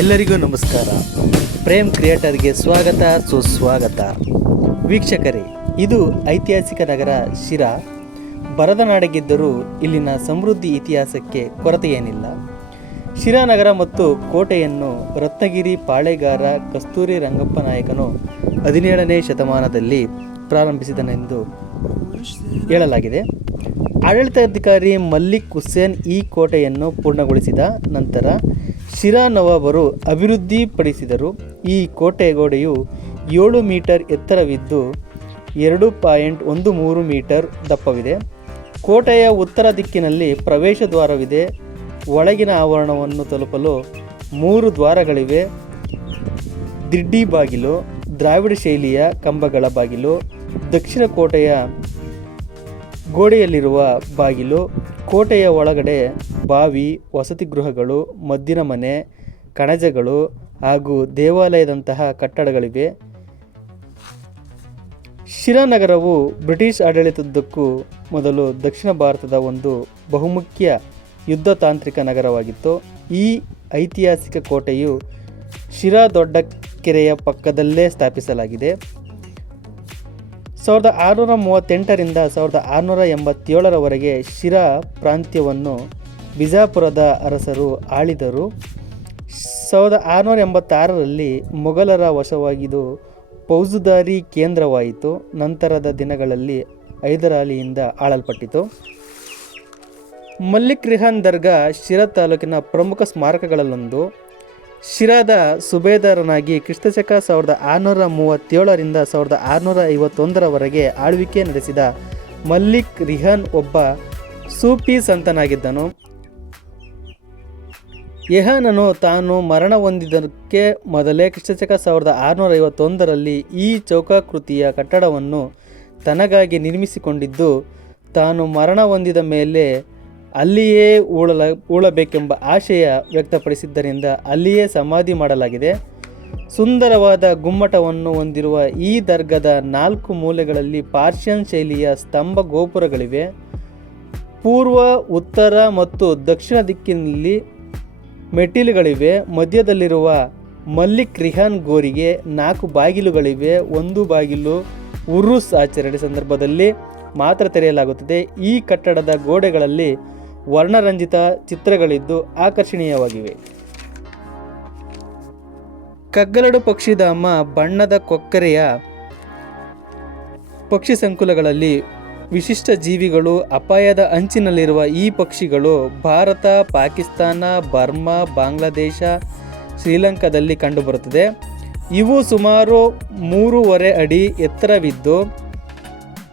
ಎಲ್ಲರಿಗೂ ನಮಸ್ಕಾರ. ಪ್ರೇಮ್ ಕ್ರಿಯೇಟರ್ಗೆ ಸ್ವಾಗತ ಸುಸ್ವಾಗತ. ವೀಕ್ಷಕರೇ, ಇದು ಐತಿಹಾಸಿಕ ನಗರ ಶಿರಾ. ಬರದ ನಾಡಗಿದ್ದರೂ ಇಲ್ಲಿನ ಸಮೃದ್ಧಿ ಇತಿಹಾಸಕ್ಕೆ ಕೊರತೆಯೇನಿಲ್ಲ. ಶಿರಾ ನಗರ ಮತ್ತು ಕೋಟೆಯನ್ನು ರತ್ನಗಿರಿ ಪಾಳೆಗಾರ ಕಸ್ತೂರಿ ರಂಗಪ್ಪ ನಾಯಕನು 17ನೇ ಶತಮಾನದಲ್ಲಿ ಪ್ರಾರಂಭಿಸಿದನೆಂದು ಹೇಳಲಾಗಿದೆ. ಆಡಳಿತಾಧಿಕಾರಿ ಮಲ್ಲಿಕ್ ಹುಸೇನ್ ಈ ಕೋಟೆಯನ್ನು ಪೂರ್ಣಗೊಳಿಸಿದ ನಂತರ ಶಿರಾ ನವಾಬರು ಅಭಿವೃದ್ಧಿಪಡಿಸಿದರು. ಈ ಕೋಟೆ ಗೋಡೆಯು 7 ಮೀಟರ್ ಎತ್ತರವಿದ್ದು 2.13 ಮೀಟರ್ ದಪ್ಪವಿದೆ. ಕೋಟೆಯ ಉತ್ತರ ದಿಕ್ಕಿನಲ್ಲಿ ಪ್ರವೇಶ ದ್ವಾರವಿದೆ. ಒಳಗಿನ ಆವರಣವನ್ನು ತಲುಪಲು 3 ದ್ವಾರಗಳಿವೆ. ದಿಡ್ಡಿ ಬಾಗಿಲು, ದ್ರಾವಿಡ ಶೈಲಿಯ ಕಂಬಗಳ ಬಾಗಿಲು, ದಕ್ಷಿಣ ಕೋಟೆಯ ಗೋಡೆಯಲ್ಲಿರುವ ಬಾಗಿಲು, ಕೋಟೆಯ ಒಳಗಡೆ ಬಾವಿ, ವಸತಿ ಗೃಹಗಳು, ಮದ್ದಿನ ಮನೆ, ಕಣಜಗಳು ಹಾಗೂ ದೇವಾಲಯದಂತಹ ಕಟ್ಟಡಗಳಿವೆ. ಶಿರಾ ನಗರವು ಬ್ರಿಟಿಷ್ ಆಡಳಿತದ್ದಕ್ಕೂ ಮೊದಲು ದಕ್ಷಿಣ ಭಾರತದ ಒಂದು ಬಹುಮುಖ್ಯ ಯುದ್ಧ ತಾಂತ್ರಿಕ ನಗರವಾಗಿತ್ತು. ಈ ಐತಿಹಾಸಿಕ ಕೋಟೆಯು ಶಿರಾ ದೊಡ್ಡ ಕೆರೆಯ ಪಕ್ಕದಲ್ಲೇ ಸ್ಥಾಪಿಸಲಾಗಿದೆ. 1638ರಿಂದ 1687ರವರೆಗೆ ಶಿರಾ ಪ್ರಾಂತ್ಯವನ್ನು ಬಿಜಾಪುರದ ಅರಸರು ಆಳಿದರು. 1686ರಲ್ಲಿ ಮೊಘಲರ ವಶವಾಗಿದ್ದು ಫೌಜದಾರಿ ಕೇಂದ್ರವಾಯಿತು. ನಂತರದ ದಿನಗಳಲ್ಲಿ ಹೈದರಾಲಿಯಿಂದ ಆಳಲ್ಪಟ್ಟಿತು. ಮಲ್ಲಿಕ್ ರಿಹಾನ್ ದರ್ಗಾ ಶಿರಾ ತಾಲೂಕಿನ ಪ್ರಮುಖ ಸ್ಮಾರಕಗಳಲ್ಲೊಂದು. ಶಿರಾದ ಸುಬೇದಾರನಾಗಿ ಕ್ರಿಸ್ತಶಕ 1637ರಿಂದ 1651ರವರೆಗೆ ಆಳ್ವಿಕೆ ನಡೆಸಿದ ಮಲ್ಲಿಕ್ ರಿಹಾನ್ ಒಬ್ಬ ಸೂಫಿ ಸಂತನಾಗಿದ್ದನು. ಯೆಹಾನನು ತಾನು ಮರಣ ಹೊಂದಿದ್ದಕ್ಕೆ ಮೊದಲೇ ಕ್ರಿಸ್ತಶಕ 1651ರಲ್ಲಿ ಈ ಚೌಕಾಕೃತಿಯ ಕಟ್ಟಡವನ್ನು ತನಗಾಗಿ ನಿರ್ಮಿಸಿಕೊಂಡಿದ್ದು, ತಾನು ಮರಣ ಹೊಂದಿದ ಮೇಲೆ ಅಲ್ಲಿಯೇ ಉಳಬೇಕೆಂಬ ಆಶಯ ವ್ಯಕ್ತಪಡಿಸಿದ್ದರಿಂದ ಅಲ್ಲಿಯೇ ಸಮಾಧಿ ಮಾಡಲಾಗಿದೆ. ಸುಂದರವಾದ ಗುಮ್ಮಟವನ್ನು ಹೊಂದಿರುವ ಈ ದರ್ಗಾದ 4 ಮೂಲೆಗಳಲ್ಲಿ ಪಾರ್ಷಿಯನ್ ಶೈಲಿಯ ಸ್ತಂಭ ಗೋಪುರಗಳಿವೆ. ಪೂರ್ವ, ಉತ್ತರ ಮತ್ತು ದಕ್ಷಿಣ ದಿಕ್ಕಿನಲ್ಲಿ ಮೆಟ್ಟಿಲುಗಳಿವೆ. ಮಧ್ಯದಲ್ಲಿರುವ ಮಲ್ಲಿಕ್ ರಿಹಾನ್ ಗೋರಿಗೆ 4 ಬಾಗಿಲುಗಳಿವೆ. ಒಂದು ಬಾಗಿಲು ಉರುಸ್ ಆಚರಣೆ ಸಂದರ್ಭದಲ್ಲಿ ಮಾತ್ರ ತೆರೆಯಲಾಗುತ್ತದೆ. ಈ ಕಟ್ಟಡದ ಗೋಡೆಗಳಲ್ಲಿ ವರ್ಣರಂಜಿತ ಚಿತ್ರಗಳಿದ್ದು ಆಕರ್ಷಣೀಯವಾಗಿವೆ. ಕಗ್ಗಲಡು ಪಕ್ಷಿಧಾಮ ಬಣ್ಣದ ಕೊಕ್ಕರೆಯ ಪಕ್ಷಿ ಸಂಕುಲಗಳಲ್ಲಿ ವಿಶಿಷ್ಟ ಜೀವಿಗಳು. ಅಪಾಯದ ಅಂಚಿನಲ್ಲಿರುವ ಈ ಪಕ್ಷಿಗಳು ಭಾರತ, ಪಾಕಿಸ್ತಾನ, ಬರ್ಮಾ, ಬಾಂಗ್ಲಾದೇಶ, ಶ್ರೀಲಂಕಾದಲ್ಲಿ ಕಂಡುಬರುತ್ತದೆ. ಇವು ಸುಮಾರು 3.5 ಅಡಿ ಎತ್ತರವಿದ್ದು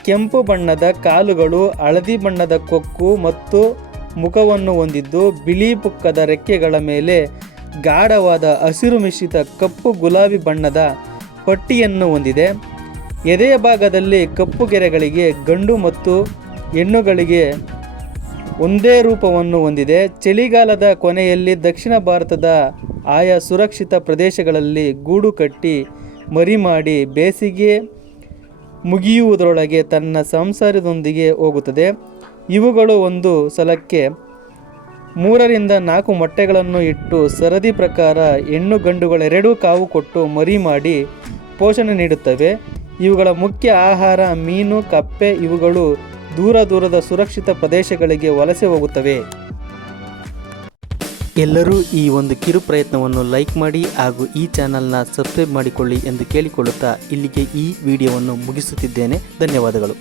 ಕೆಂಪು ಬಣ್ಣದ ಕಾಲುಗಳು, ಹಳದಿ ಬಣ್ಣದ ಕೊಕ್ಕು ಮತ್ತು ಮುಖವನ್ನು ಹೊಂದಿದ್ದು, ಬಿಳಿ ಪುಕ್ಕದ ರೆಕ್ಕೆಗಳ ಮೇಲೆ ಗಾಢವಾದ ಹಸಿರು ಮಿಶ್ರಿತ ಕಪ್ಪು ಗುಲಾಬಿ ಬಣ್ಣದ ಪಟ್ಟಿಯನ್ನು ಹೊಂದಿದೆ. ಎದೆಯ ಭಾಗದಲ್ಲಿ ಕಪ್ಪು ಗೆರೆಗಳಿಗೆ ಗಂಡು ಮತ್ತು ಹೆಣ್ಣುಗಳಿಗೆ ಒಂದೇ ರೂಪವನ್ನು ಹೊಂದಿದೆ. ಚಳಿಗಾಲದ ಕೊನೆಯಲ್ಲಿ ದಕ್ಷಿಣ ಭಾರತದ ಆಯಾ ಸುರಕ್ಷಿತ ಪ್ರದೇಶಗಳಲ್ಲಿ ಗೂಡು ಕಟ್ಟಿ ಮರಿ ಮಾಡಿ ಬೇಸಿಗೆ ಮುಗಿಯುವುದರೊಳಗೆ ತನ್ನ ಸಂಸಾರದೊಂದಿಗೆ ಹೋಗುತ್ತದೆ. ಇವುಗಳು ಒಂದು ಸಲಕ್ಕೆ 3ರಿಂದ 4 ಮೊಟ್ಟೆಗಳನ್ನು ಇಟ್ಟು ಸರದಿ ಪ್ರಕಾರ ಹೆಣ್ಣು ಗಂಡುಗಳೆರಡೂ ಕಾವು ಕೊಟ್ಟು ಮರಿ ಮಾಡಿ ಪೋಷಣೆ ನೀಡುತ್ತವೆ. ಇವುಗಳ ಮುಖ್ಯ ಆಹಾರ ಮೀನು, ಕಪ್ಪೆ. ಇವುಗಳು ದೂರದ ಸುರಕ್ಷಿತ ಪ್ರದೇಶಗಳಿಗೆ ವಲಸೆ ಹೋಗುತ್ತವೆ. ಎಲ್ಲರೂ ಈ ಒಂದು ಕಿರು ಪ್ರಯತ್ನವನ್ನು ಲೈಕ್ ಮಾಡಿ ಹಾಗೂ ಈ ಚಾನಲ್ನ ಸಬ್ಸ್ಕ್ರೈಬ್ ಮಾಡಿಕೊಳ್ಳಿ ಎಂದು ಕೇಳಿಕೊಳ್ಳುತ್ತಾ ಇಲ್ಲಿಗೆ ಈ ವಿಡಿಯೋವನ್ನು ಮುಗಿಸುತ್ತಿದ್ದೇನೆ. ಧನ್ಯವಾದಗಳು.